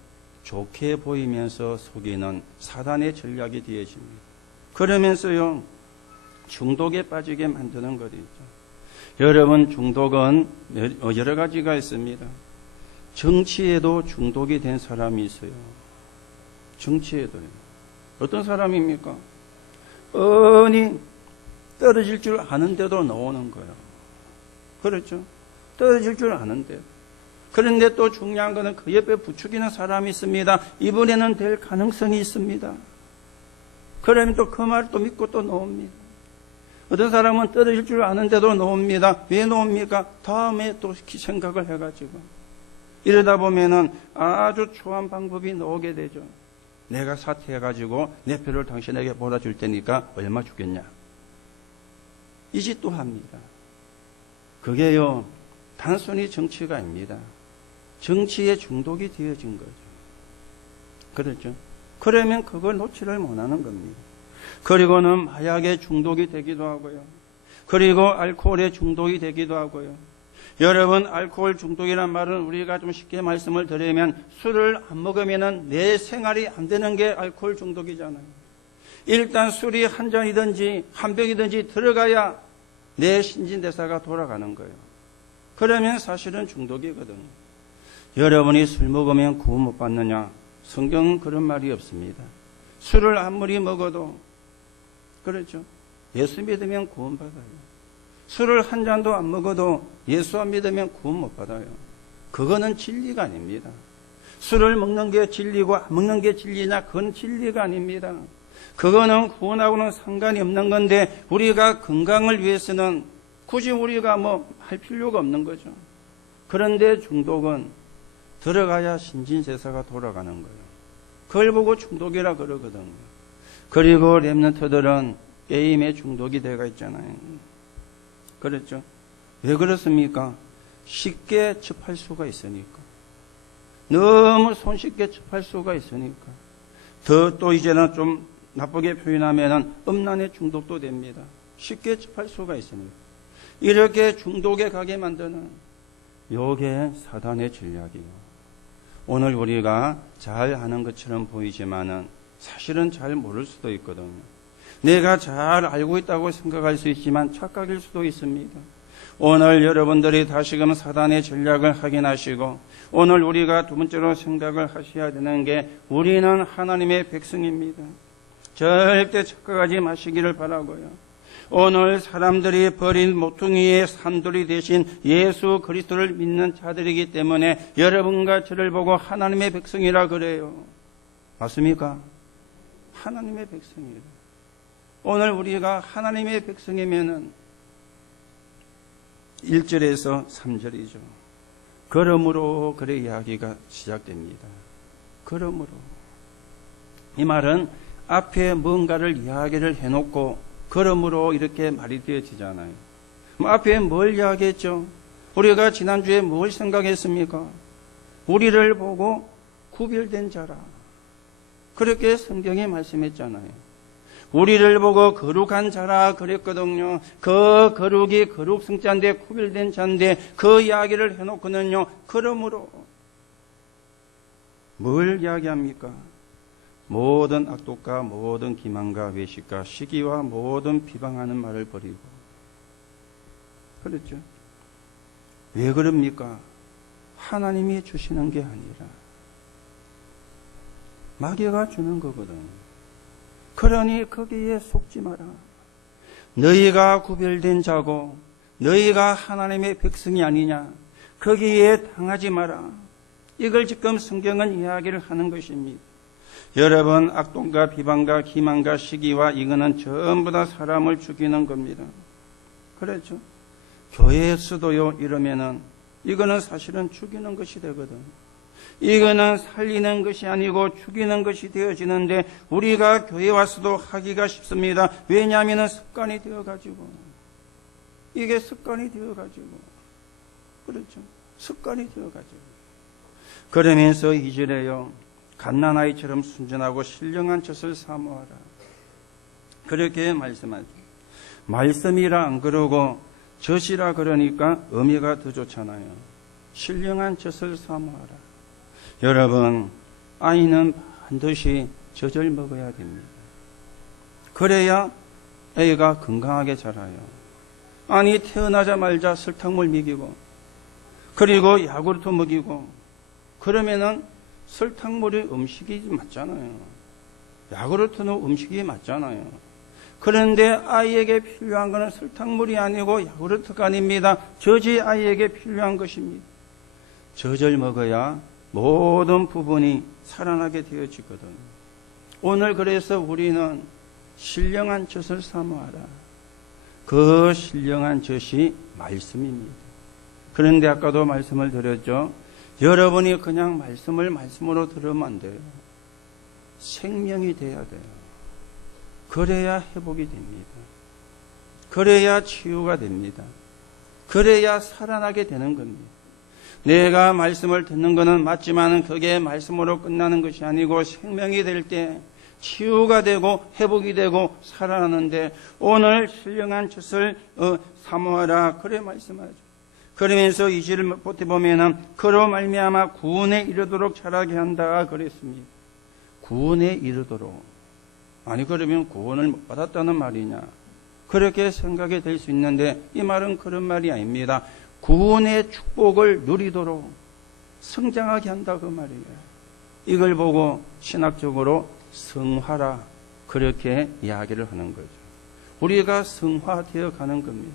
좋게 보이면서 속이는 사단의 전략이 되어집니다. 그러면서요, 중독에 빠지게 만드는 거죠. 여러분, 중독은 여러 가지가 있습니다. 정치에도 중독이 된 사람이 있어요. 정치에도요. 어떤 사람입니까? 뻔히 떨어질 줄 아는데도 나오는 거예요. 그렇죠? 떨어질 줄 아는데. 그런데 또 중요한 것은 그 옆에 부추기는 사람이 있습니다. 이번에는 될 가능성이 있습니다. 그러면 또 그 말 또 믿고 또 나옵니다. 어떤 사람은 떨어질 줄 아는데도 나옵니다. 왜 나옵니까? 다음에 또 생각을 해가지고. 이러다 보면은 아주 초한 방법이 나오게 되죠. 내가 사퇴해가지고 내 표를 당신에게 몰아줄 테니까 얼마 주겠냐. 이 짓도 합니다. 그게요, 단순히 정치가 아닙니다. 정치에 중독이 되어진 거죠. 그렇죠? 그러면 그걸 놓지를 못하는 겁니다. 그리고는 마약에 중독이 되기도 하고요. 그리고 알코올에 중독이 되기도 하고요. 여러분, 알코올 중독이란 말은 우리가 좀 쉽게 말씀을 드리면 술을 안 먹으면 내 생활이 안 되는 게 알코올 중독이잖아요. 일단 술이 한 잔이든지 한 병이든지 들어가야 내 신진대사가 돌아가는 거예요. 그러면 사실은 중독이거든요. 여러분이 술 먹으면 구원 못 받느냐? 성경은 그런 말이 없습니다. 술을 아무리 먹어도 그렇죠. 예수 믿으면 구원 받아요. 술을 한 잔도 안 먹어도 예수 안 믿으면 구원 못 받아요. 그거는 진리가 아닙니다. 술을 먹는 게 진리고 안 먹는 게 진리냐? 그건 진리가 아닙니다. 그거는 구원하고는 상관이 없는 건데 우리가 건강을 위해서는 굳이 우리가 뭐 할 필요가 없는 거죠. 그런데 중독은 들어가야 신진세사가 돌아가는 거예요. 그걸 보고 중독이라 그러거든요. 그리고 렘넌트들은 게임에 중독이 되어 있잖아요. 그렇죠? 왜 그렇습니까? 쉽게 접할 수가 있으니까. 너무 손쉽게 접할 수가 있으니까. 또 이제는 좀 나쁘게 표현하면은 음란의 중독도 됩니다. 쉽게 접할 수가 있으니까. 이렇게 중독에 가게 만드는 요게 사단의 전략이에요. 오늘 우리가 잘 아는 것처럼 보이지만은 사실은 잘 모를 수도 있거든요. 내가 잘 알고 있다고 생각할 수 있지만 착각일 수도 있습니다. 오늘 여러분들이 다시금 사단의 전략을 확인하시고 오늘 우리가 두 번째로 생각을 하셔야 되는 게 우리는 하나님의 백성입니다. 절대 착각하지 마시기를 바라고요. 오늘 사람들이 버린 모퉁이의 산돌이 되신 예수 그리스도를 믿는 자들이기 때문에 여러분과 저를 보고 하나님의 백성이라 그래요. 맞습니까? 하나님의 백성이에요. 오늘 우리가 하나님의 백성이면은 1절에서 3절이죠. 그러므로 그래 이야기가 시작됩니다. 그러므로 이 말은 앞에 뭔가를 이야기를 해놓고 그러므로 이렇게 말이 되어지잖아요. 앞에 뭘 이야기했죠? 우리가 지난주에 뭘 생각했습니까? 우리를 보고 구별된 자라. 그렇게 성경이 말씀했잖아요. 우리를 보고 거룩한 자라 그랬거든요. 그 거룩이 거룩 성자인데 구별된 자인데 그 이야기를 해놓고는요. 그러므로 뭘 이야기합니까? 모든 악독과 모든 기만과 외식과 시기와 모든 비방하는 말을 버리고. 그렇죠? 왜 그럽니까? 하나님이 주시는 게 아니라 마귀가 주는 거거든요. 그러니 거기에 속지 마라. 너희가 구별된 자고 너희가 하나님의 백성이 아니냐. 거기에 당하지 마라. 이걸 지금 성경은 이야기를 하는 것입니다. 여러분, 악독과 비방과 기만과 시기와 이거는 전부 다 사람을 죽이는 겁니다. 그렇죠? 교회에서도요, 이러면은 이거는 사실은 죽이는 것이 되거든. 이거는 살리는 것이 아니고 죽이는 것이 되어지는데 우리가 교회 와서도 하기가 쉽습니다. 왜냐하면 습관이 되어가지고. 이게 습관이 되어가지고. 그렇죠? 습관이 되어가지고. 그러면서 2절에요. 갓난아이처럼 순전하고 신령한 젖을 사모하라. 그렇게 말씀하죠. 말씀이라 안 그러고 젖이라 그러니까 의미가 더 좋잖아요. 신령한 젖을 사모하라. 여러분, 아이는 반드시 젖을 먹어야 됩니다. 그래야 애가 건강하게 자라요. 아니, 태어나자마자 설탕물 먹이고 그리고 야구르트 먹이고 그러면은 설탕물이 음식이 맞잖아요. 야구르트는 음식이 맞잖아요. 그런데 아이에게 필요한 것은 설탕물이 아니고 야구르트가 아닙니다. 젖이 아이에게 필요한 것입니다. 젖을 먹어야 모든 부분이 살아나게 되어지거든. 오늘 그래서 우리는 신령한 젖을 사모하라. 그 신령한 젖이 말씀입니다. 그런데 아까도 말씀을 드렸죠. 여러분이 그냥 말씀으로 들으면 안 돼요. 생명이 돼야 돼요. 그래야 회복이 됩니다. 그래야 치유가 됩니다. 그래야 살아나게 되는 겁니다. 내가 말씀을 듣는 것은 맞지만 그게 말씀으로 끝나는 것이 아니고 생명이 될 때 치유가 되고 회복이 되고 살아나는데 오늘 신령한 젖을 사모하라. 그래 말씀하죠. 그러면서 2절을 보면은 그로 말미암아 구원에 이르도록 자라게 한다 그랬습니다. 구원에 이르도록. 아니 그러면 구원을 못 받았다는 말이냐. 그렇게 생각이 될 수 있는데 이 말은 그런 말이 아닙니다. 구원의 축복을 누리도록 성장하게 한다 그 말이에요. 이걸 보고 신학적으로 성화라 그렇게 이야기를 하는 거죠. 우리가 성화되어 가는 겁니다.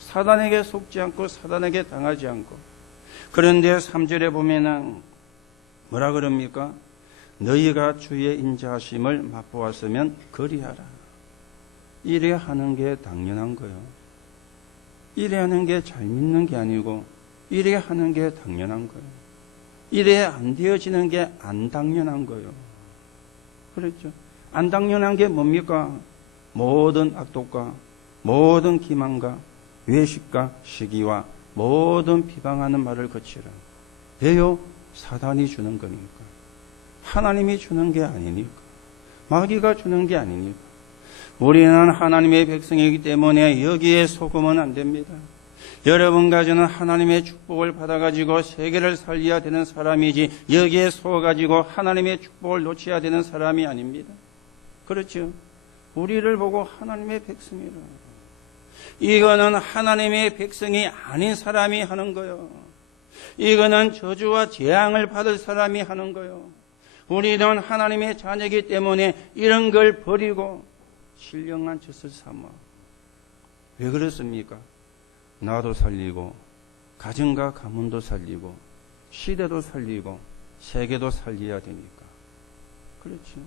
사단에게 속지 않고 사단에게 당하지 않고. 그런데 3절에 보면은 뭐라 그럽니까? 너희가 주의 인자하심을 맛보았으면 그리하라. 이래 하는 게 당연한 거예요. 이래 하는 게 잘 믿는 게 아니고 이래 하는 게 당연한 거예요. 이래 안 되어지는 게 안 당연한 거예요. 그렇죠? 안 당연한 게 뭡니까? 모든 악독과 모든 기만과 외식과 시기와 모든 비방하는 말을 거치라. 왜요? 사단이 주는 거니까. 하나님이 주는 게 아니니까. 마귀가 주는 게 아니니까. 우리는 하나님의 백성이기 때문에 여기에 속으면 안 됩니다. 여러분과 저는 하나님의 축복을 받아가지고 세계를 살려야 되는 사람이지 여기에 속아가지고 하나님의 축복을 놓쳐야 되는 사람이 아닙니다. 그렇죠? 우리를 보고 하나님의 백성이라. 이거는 하나님의 백성이 아닌 사람이 하는 거요. 이거는 저주와 재앙을 받을 사람이 하는 거요. 우리는 하나님의 자녀이기 때문에 이런 걸 버리고 신령한 젖을 삼아. 왜 그렇습니까? 나도 살리고 가정과 가문도 살리고 시대도 살리고 세계도 살려야 되니까. 그렇죠.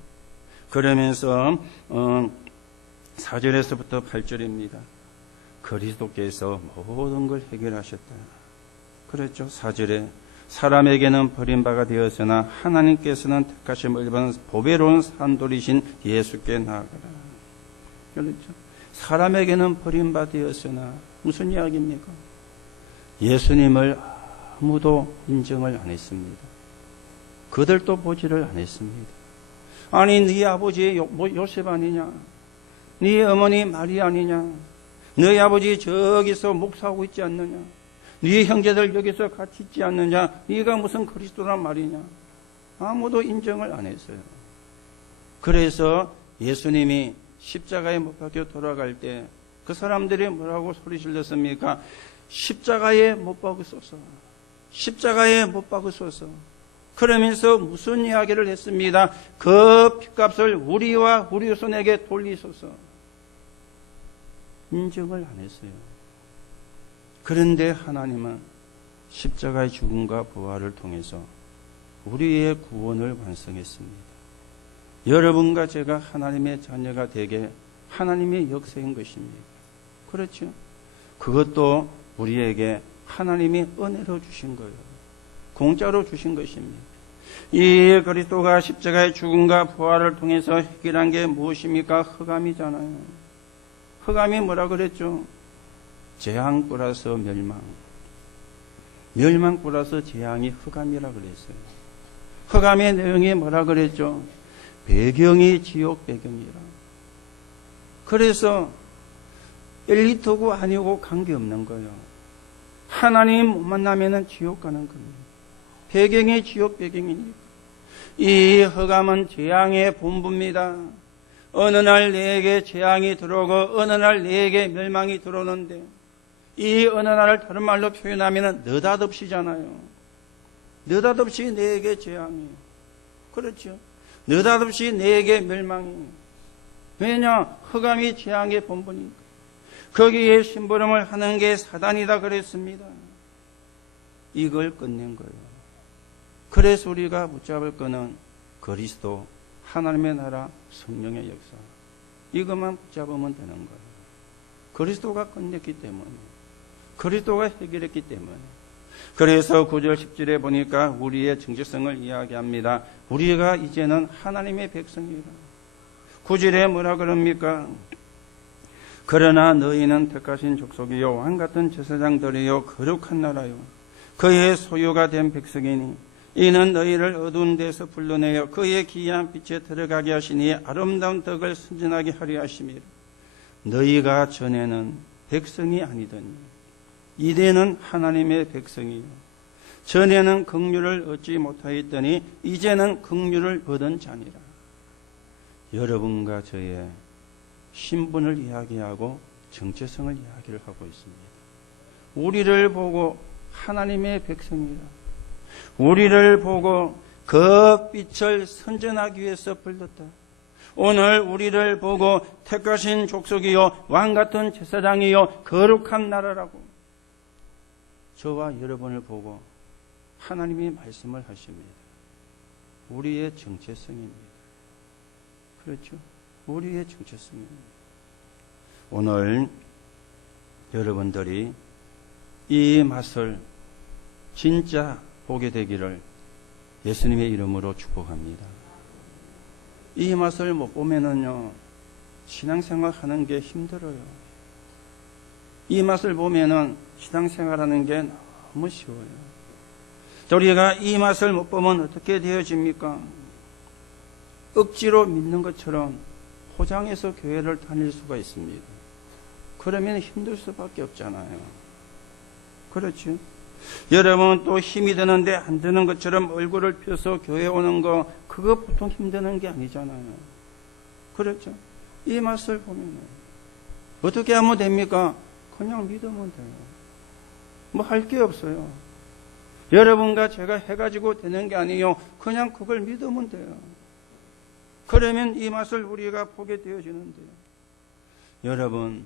그러면서 4절에서부터 8절입니다. 그리스도께서 모든 걸 해결하셨다. 그렇죠. 4절에 사람에게는 버림바가 되었으나 하나님께서는 택하심을 입은 보배로운 산돌이신 예수께 나아가라. 그렇죠. 사람에게는 버림바 되었으나 무슨 이야기입니까? 예수님을 아무도 인정을 안 했습니다. 그들도 보지를 안 했습니다. 아니, 네 아버지 요셉 아니냐? 네 어머니 마리 아니냐? 너희 아버지 저기서 목사하고 있지 않느냐? 네 형제들 여기서 같이 있지 않느냐? 네가 무슨 그리스도란 말이냐? 아무도 인정을 안 했어요. 그래서 예수님이 십자가에 못 박혀 돌아갈 때 그 사람들이 뭐라고 소리 질렀습니까? 십자가에 못 박으소서. 십자가에 못 박으소서. 그러면서 무슨 이야기를 했습니다. 그 핏값을 우리와 우리 손에게 돌리소서. 인정을 안 했어요. 그런데 하나님은 십자가의 죽음과 부활을 통해서 우리의 구원을 완성했습니다. 여러분과 제가 하나님의 자녀가 되게 하나님의 역사인 것입니다. 그렇죠? 그것도 우리에게 하나님이 은혜로 주신 거예요. 공짜로 주신 것입니다. 이 그리스도가 십자가의 죽음과 부활을 통해서 해결한 게 무엇입니까? 흑암이잖아요. 흑암이 뭐라 그랬죠? 재앙 플러스 멸망. 멸망 플러스 재앙이 흑암이라 그랬어요. 흑암의 내용이 뭐라 그랬죠? 배경이 지옥 배경이라. 그래서 엘리트고 아니고 관계없는 거예요. 하나님 못 만나면은 지옥 가는 겁니다. 배경이 지옥 배경이니까. 이 흑암은 재앙의 본부입니다. 어느 날 내게 재앙이 들어오고 어느 날 내게 멸망이 들어오는데 이 어느 날을 다른 말로 표현하면 느닷없이잖아요. 느닷없이 내게 재앙이. 그렇죠. 느닷없이 내게 멸망이. 왜냐? 흑암이 재앙의 본분이니까. 거기에 심부름을 하는 게 사단이다 그랬습니다. 이걸 끝낸 거예요. 그래서 우리가 붙잡을 거는 그리스도, 하나님의 나라, 성령의 역사. 이것만 붙잡으면 되는 거예요. 그리스도가 끝냈기 때문에. 그리스도가 해결했기 때문에. 그래서 9절 10절에 보니까 우리의 정체성을 이야기합니다. 우리가 이제는 하나님의 백성이다. 9절에 뭐라 그럽니까? 그러나 너희는 택하신 족속이요 왕같은 제사장들이요 거룩한 나라요 그의 소유가 된 백성이니 이는 너희를 어두운 데서 불러내어 그의 기이한 빛에 들어가게 하시니 아름다운 덕을 선전하게 하려 하심이라. 너희가 전에는 백성이 아니더니 이제는 하나님의 백성이요 전에는 긍휼을 얻지 못하였더니 이제는 긍휼을 얻은 자니라. 여러분과 저의 신분을 이야기하고 정체성을 이야기를 하고 있습니다. 우리를 보고 하나님의 백성이라. 우리를 보고 그 빛을 선전하기 위해서 불렀다. 오늘 우리를 보고 택하신 족속이요 왕같은 제사장이요 거룩한 나라라고 저와 여러분을 보고 하나님이 말씀을 하십니다. 우리의 정체성입니다. 그렇죠? 우리의 정체성입니다. 오늘 여러분들이 이 맛을 진짜 보게 되기를 예수님의 이름으로 축복합니다. 이 맛을 못 보면은요, 신앙생활 하는 게 힘들어요. 이 맛을 보면은 신앙생활 하는 게 너무 쉬워요. 우리가 이 맛을 못 보면 어떻게 되어집니까? 억지로 믿는 것처럼 포장해서 교회를 다닐 수가 있습니다. 그러면 힘들 수밖에 없잖아요. 그렇죠? 여러분 또 힘이 드는데 안 드는 것처럼 얼굴을 펴서 교회 오는 거 그거 보통 힘드는 게 아니잖아요. 그렇죠? 이 맛을 보면 어떻게 하면 됩니까? 그냥 믿으면 돼요. 뭐 할 게 없어요. 여러분과 제가 해가지고 되는 게 아니에요. 그냥 그걸 믿으면 돼요. 그러면 이 맛을 우리가 보게 되어지는데요. 여러분,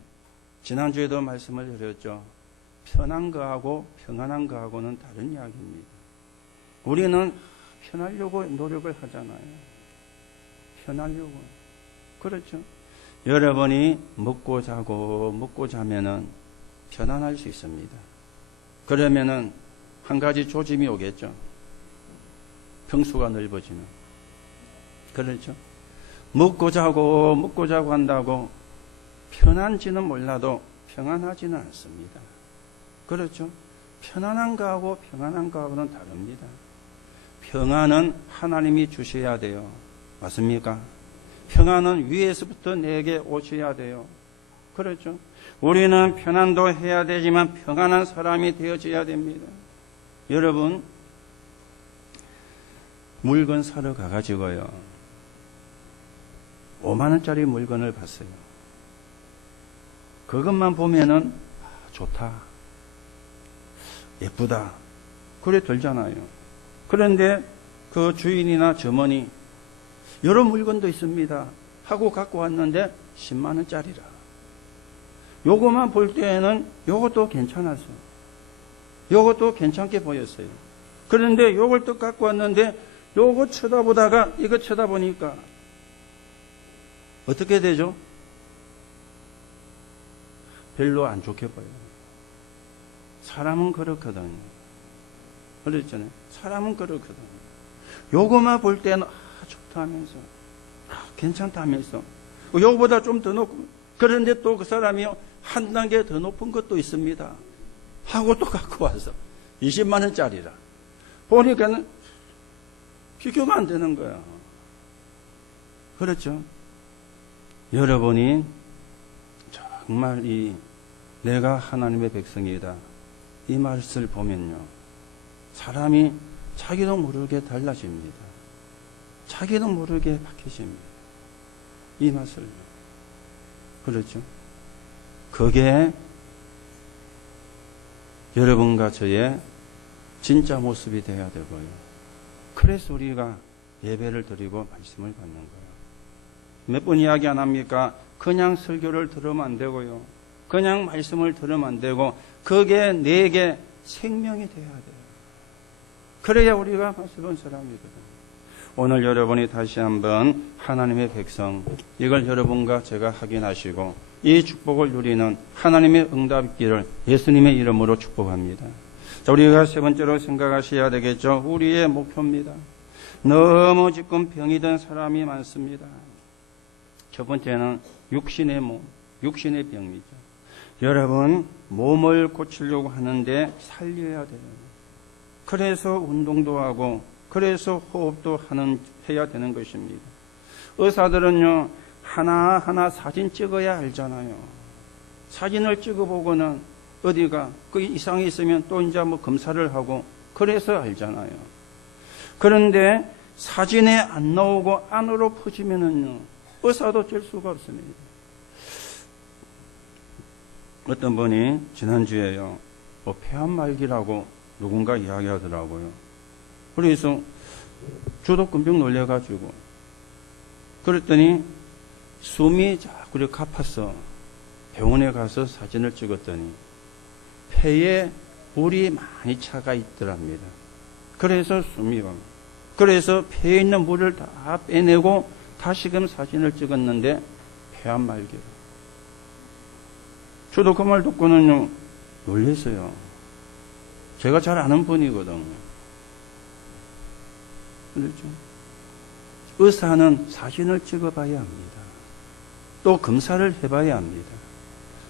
지난주에도 말씀을 드렸죠. 편한 거하고 평안한 거하고는 다른 이야기입니다. 우리는 편하려고 노력을 하잖아요. 편하려고. 그렇죠. 여러분이 먹고 자고 먹고 자면은 편안할 수 있습니다. 그러면은 한 가지 조짐이 오겠죠. 평수가 넓어지는. 그렇죠. 먹고 자고 한다고 편한지는 몰라도 평안하지는 않습니다. 그렇죠? 편안한 거하고 평안한 거하고는 다릅니다. 평안은 하나님이 주셔야 돼요. 맞습니까? 평안은 위에서부터 내게 오셔야 돼요. 그렇죠? 우리는 편안도 해야 되지만 평안한 사람이 되어져야 됩니다. 여러분, 물건 사러 가가지고요, 5만 원짜리 물건을 봤어요. 그것만 보면은 좋다, 예쁘다, 그래 들잖아요. 그런데 그 주인이나 점원이 여러 물건도 있습니다 하고 갖고 왔는데 10만 원짜리라. 요거만 볼 때에는 요것도 괜찮았어요. 요것도 괜찮게 보였어요. 그런데 요걸 또 갖고 왔는데 요거 쳐다보다가 이거 쳐다보니까 어떻게 되죠? 별로 안 좋게 보여요. 사람은 그렇거든요. 그랬잖아요. 사람은 그렇거든요. 요거만 볼 때는 좋다면서, 괜찮다면서, 요거보다 좀 더 높고, 그런데 또 그 사람이 한 단계 더 높은 것도 있습니다 하고 또 갖고 와서 20만 원짜리라. 보니까는 비교가 안 되는 거야. 그렇죠? 여러분이 정말 내가 하나님의 백성이다, 이 말씀을 보면요, 사람이 자기도 모르게 달라집니다. 자기도 모르게 바뀌십니다. 이 맛을. 그렇죠? 그게 여러분과 저의 진짜 모습이 되어야 되고요. 그래서 우리가 예배를 드리고 말씀을 받는 거예요. 몇 번 이야기 안 합니까? 그냥 설교를 들으면 안 되고요. 그냥 말씀을 들으면 안 되고, 그게 내게 생명이 되어야 돼요. 그래야 우리가 말씀은 사람이거든요. 오늘 여러분이 다시 한번 하나님의 백성, 이걸 여러분과 제가 확인하시고 이 축복을 누리는 하나님의 응답 있기를 예수님의 이름으로 축복합니다. 자, 우리가 세 번째로 생각하셔야 되겠죠. 우리의 목표입니다. 너무 지금 병이 든 사람이 많습니다. 첫 번째는 육신의 몸, 육신의 병이죠. 여러분, 몸을 고치려고 하는데 살려야 돼요. 그래서 운동도 하고, 그래서 호흡도 해야 되는 것입니다. 의사들은요, 하나하나 사진 찍어야 알잖아요. 사진을 찍어보고는 어디가 그 이상이 있으면 또 이제 뭐 검사를 하고, 그래서 알잖아요. 그런데 사진에 안 나오고 안으로 퍼지면은요, 의사도 될 수가 없습니다. 어떤 분이 지난주에요, 폐암말기라고 누군가 이야기하더라고요. 그래서 저도 끔찍 놀래가지고, 그랬더니 숨이 자꾸 이렇게 가파서 병원에 가서 사진을 찍었더니 폐에 물이 많이 차가 있더랍니다. 그래서 숨이 와. 그래서 폐에 있는 물을 다 빼내고 다시금 사진을 찍었는데 폐암 말기로. 저도 그 말 듣고는요, 놀랐어요. 제가 잘 아는 분이거든요. 그렇죠? 의사는 사진을 찍어봐야 합니다. 또 검사를 해봐야 합니다.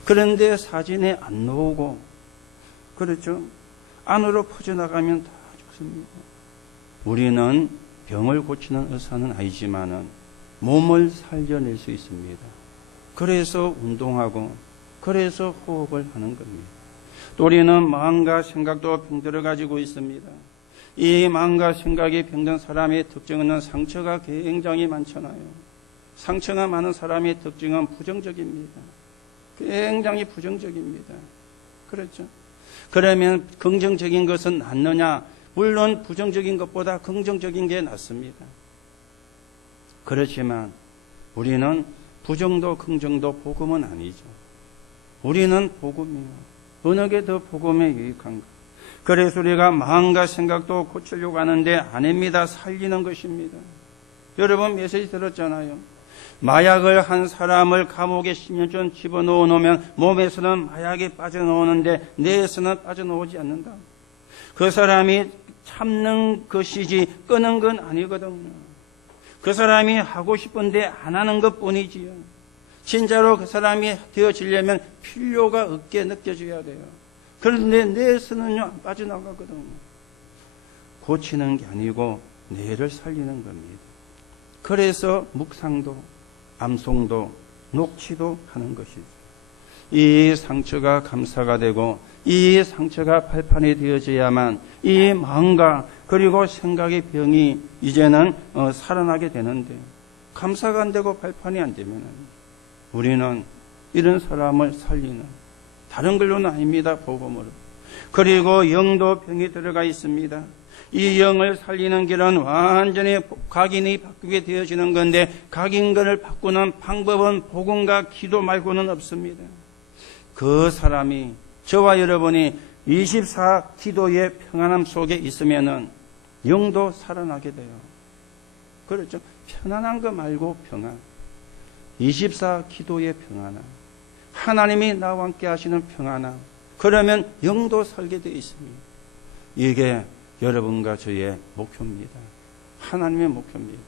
그런데 사진에 안 나오고, 그렇죠? 안으로 퍼져나가면 다 죽습니다. 우리는 병을 고치는 의사는 아니지만은 몸을 살려낼 수 있습니다. 그래서 운동하고, 그래서 호흡을 하는 겁니다. 또 우리는 마음과 생각도 병들어 가지고 있습니다. 이 마음과 생각이 병든 사람의 특징은 상처가 굉장히 많잖아요. 상처가 많은 사람의 특징은 부정적입니다. 굉장히 부정적입니다. 그렇죠? 그러면 긍정적인 것은 낫느냐? 물론 부정적인 것보다 긍정적인 게 낫습니다. 그렇지만 우리는 부정도 긍정도 복음은 아니죠. 우리는 복음이에요. 어느 게 더 복음에 유익한가? 그래서 우리가 마음과 생각도 고치려고 하는데 아닙니다. 살리는 것입니다. 여러분 메시지 들었잖아요. 마약을 한 사람을 감옥에 10년쯤 집어넣어 놓으면 몸에서는 마약이 빠져나오는데 뇌에서는 빠져나오지 않는다. 그 사람이 참는 것이지 끄는 건 아니거든요. 그 사람이 하고 싶은데 안 하는 것뿐이지요. 진짜로 그 사람이 되어지려면 필요가 없게 느껴져야 돼요. 그런데 뇌에서는요, 빠져나가거든요. 고치는 게 아니고 뇌를 살리는 겁니다. 그래서 묵상도, 암송도, 녹취도 하는 것이죠. 이 상처가 감사가 되고 이 상처가 발판이 되어져야만 이 마음과 그리고 생각의 병이 이제는 살아나게 되는데, 감사가 안 되고 발판이 안 되면 우리는 이런 사람을 살리는, 다른 걸로는 아닙니다, 복음으로. 그리고 영도 병이 들어가 있습니다. 이 영을 살리는 길은 완전히 각인이 바꾸게 되어지는 건데, 각인을 바꾸는 방법은 복음과 기도 말고는 없습니다. 그 사람이, 저와 여러분이 24 기도의 평안함 속에 있으면은 영도 살아나게 돼요. 그렇죠? 편안한 거 말고 평안. 24 기도의 평안함. 하나님이 나와 함께 하시는 평안함. 그러면 영도 살게 되어 있습니다. 이게 여러분과 저의 목표입니다. 하나님의 목표입니다.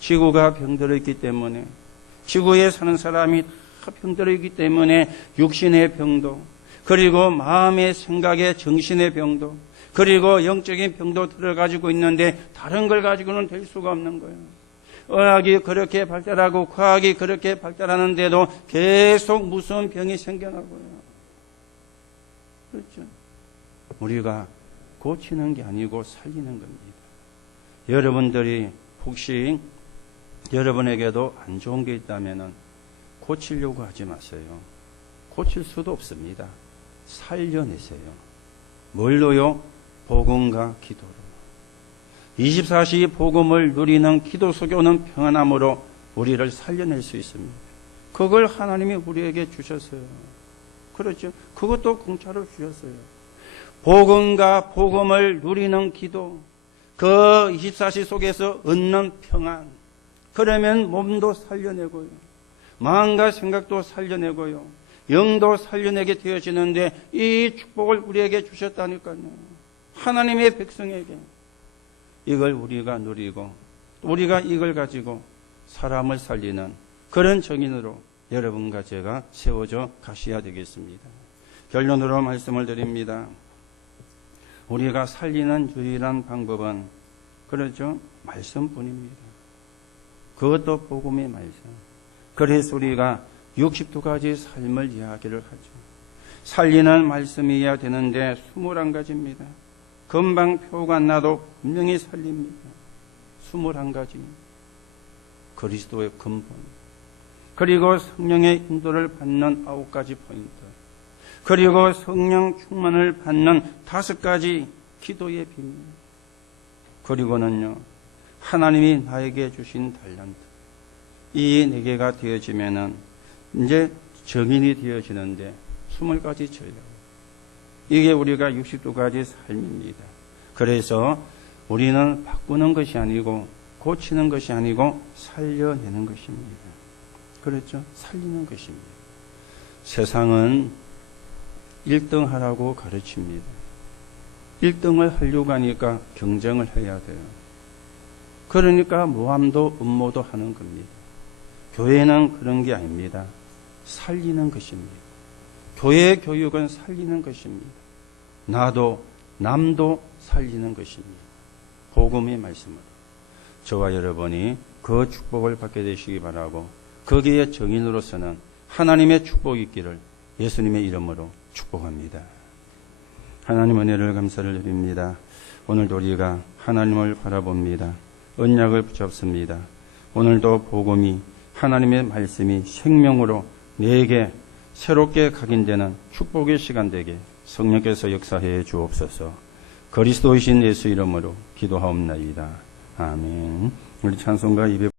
지구가 병들어 있기 때문에, 지구에 사는 사람이 다 병들어 있기 때문에 육신의 병도, 그리고 마음의 생각의 정신의 병도, 그리고 영적인 병도 들어가지고 있는데 다른 걸 가지고는 될 수가 없는 거예요. 의학이 그렇게 발달하고 과학이 그렇게 발달하는데도 계속 무서운 병이 생겨나고요. 그렇죠? 우리가 고치는 게 아니고 살리는 겁니다. 여러분들이 혹시 여러분에게도 안 좋은 게 있다면 고치려고 하지 마세요. 고칠 수도 없습니다. 살려내세요. 뭘로요? 복음과 기도로. 24시 복음을 누리는 기도 속에 오는 평안함으로 우리를 살려낼 수 있습니다. 그걸 하나님이 우리에게 주셨어요. 그렇죠? 그것도 공짜로 주셨어요. 복음과 복음을 누리는 기도, 그 24시 속에서 얻는 평안, 그러면 몸도 살려내고요, 마음과 생각도 살려내고요, 영도 살려내게 되어지는데, 이 축복을 우리에게 주셨다니까요. 하나님의 백성에게. 이걸 우리가 누리고 우리가 이걸 가지고 사람을 살리는 그런 정인으로 여러분과 제가 세워져 가셔야 되겠습니다. 결론으로 말씀을 드립니다. 우리가 살리는 유일한 방법은, 그렇죠? 말씀뿐입니다. 그것도 복음의 말씀. 그래서 우리가 62가지 삶을 이야기를 하죠. 살리는 말씀이어야 되는데 21가지입니다. 금방 표가 안 나도 분명히 살립니다. 21가지. 그리스도의 근본. 그리고 성령의 인도를 받는 9가지 포인트. 그리고 성령 충만을 받는 5가지 기도의 비밀. 그리고는요, 하나님이 나에게 주신 달란트. 이 4개가 되어지면은 이제 정인이 되어지는데 20가지 전략. 이게 우리가 62가지 삶입니다. 그래서 우리는 바꾸는 것이 아니고 고치는 것이 아니고 살려내는 것입니다. 그렇죠? 살리는 것입니다. 세상은 1등 하라고 가르칩니다. 1등을 하려고 하니까 경쟁을 해야 돼요. 그러니까 모함도 음모도 하는 겁니다. 교회는 그런 게 아닙니다. 살리는 것입니다. 교회 교육은 살리는 것입니다. 나도 남도 살리는 것입니다. 복음의 말씀으로 저와 여러분이 그 축복을 받게 되시기 바라고, 거기에 정인으로서는 하나님의 축복이 있기를 예수님의 이름으로 축복합니다. 하나님 은혜를 감사를 드립니다. 오늘도 우리가 하나님을 바라봅니다. 언약을 붙잡습니다. 오늘도 복음이, 하나님의 말씀이 생명으로 내게 새롭게 각인되는 축복의 시간 되게 성령께서 역사해 주옵소서. 그리스도이신 예수 이름으로 기도하옵나이다. 아멘. 우리 찬송가 200